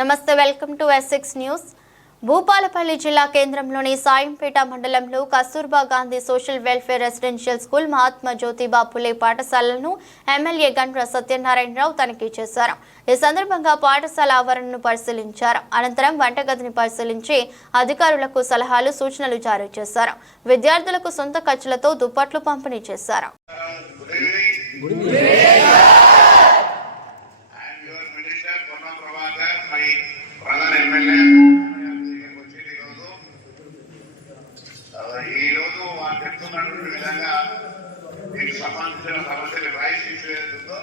నమస్తే, welcome to S6 news. Bhupalpally జిల్లా కేంద్రంలోని సాయంపేట మండలంలో Kasturba Gandhi social welfare residential school, Mahatma Jyotiba Phule పాఠశాలను ఎమ్మెల్యే గండ్ర సత్యనారాయణరావు తనిఖీ చేశారు. ఈ సందర్భంగా పాఠశాల ఆవరణను పరిశీలించారు. అనంతరం వంటగదిని పరిశీలించి అధికారులకు సలహాలు, సూచనలు జారీ చేశారు. విద్యార్థులకు సొంత ఖర్చులతో దుప్పట్లు పంపిణీ చేశారు. ఈ రోజు వారు చెప్తున్నటువంటి విధంగా మీకు సంబంధించిన సమస్యలు రైస్ ఇష్యూ ఏదైతుందో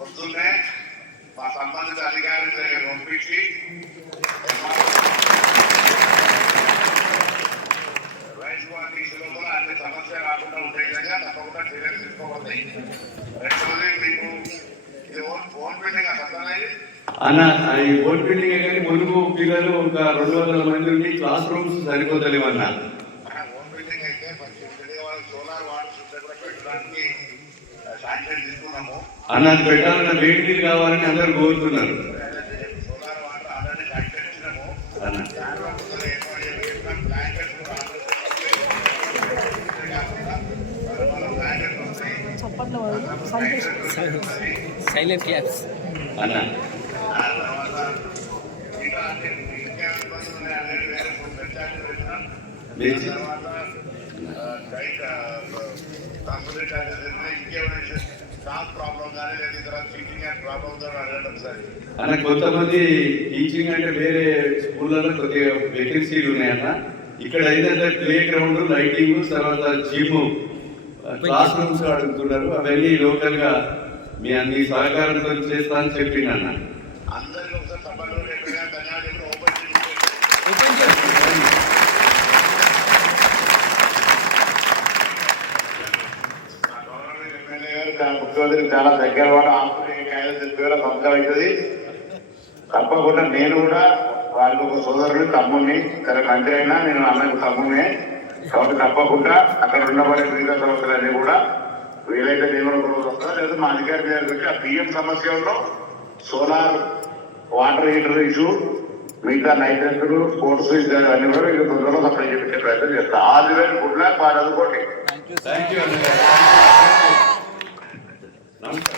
వస్తుందే మా సంబంధిత అధికారుల దగ్గర పంపించి రైస్ వాటి ఇష్యూలో కూడా అన్ని సమస్య రాకుండా ఉండే విధంగా తప్పకుండా చర్యలు తీసుకోబడతాయి. రెండవది మీకు ఇది ఓన్ బిల్డింగ్ అసలు అన్న ఈ ఓన్ బిల్డింగ్ కానీ ములుగు పిల్లలు ఒక 200 మంది ఉండి క్లాస్ రూమ్స్ సరిపోతలేవన్నా. అన్నది పెట్టాలన్న వేడి నీళ్ళు కావాలని అందరూ కోరుతున్నారు. సైలెంట్ క్లాప్స్ అన్న అన్న కొంతమంది టీచింగ్ అంటే వేరే స్కూళ్ళలో కొద్దిగా వేకెన్సీలు ఉన్నాయన్న. ఇక్కడ ఏంటంటే ప్లే గ్రౌండ్, లైటింగ్, తర్వాత జిమ్, క్లాస్ రూమ్స్ అడుగుతున్నారు. అవన్నీ లోకల్ గా మీ అన్ని సహకారంతో చేస్తా అని చెప్పిందన్న. ముఖ్యమంత్రికి చాలా దగ్గర వాడు ఆంధ్రప్రదేశ్ సంవత్సరం అవుతుంది. తప్పకుండా నేను కూడా వారికి ఒక సోదరుడు, తమ్ముడిని, సరే మంత్రి అయినా నేను అన్నకు తమ్ముడినే కాబట్టి తప్పకుండా అక్కడ ఉండబడే వివిధ సమస్యలన్నీ కూడా వీలైతే నేను కూడా వస్తా. లేదా మా అధికారి దగ్గర పెట్టి ఆ పిఎం సమస్యల్లో సోలార్ వాటర్ హీటర్ ఇష్యూ, మిగతా నైట్రెస్టులు, స్పోర్ట్స్ అన్ని కూడా ఇది తొందరలో సప్లై చేయించే ప్రయత్నం చేస్తా. All the way, good luck, బాగా చదువుకోండి. నమస్కారం.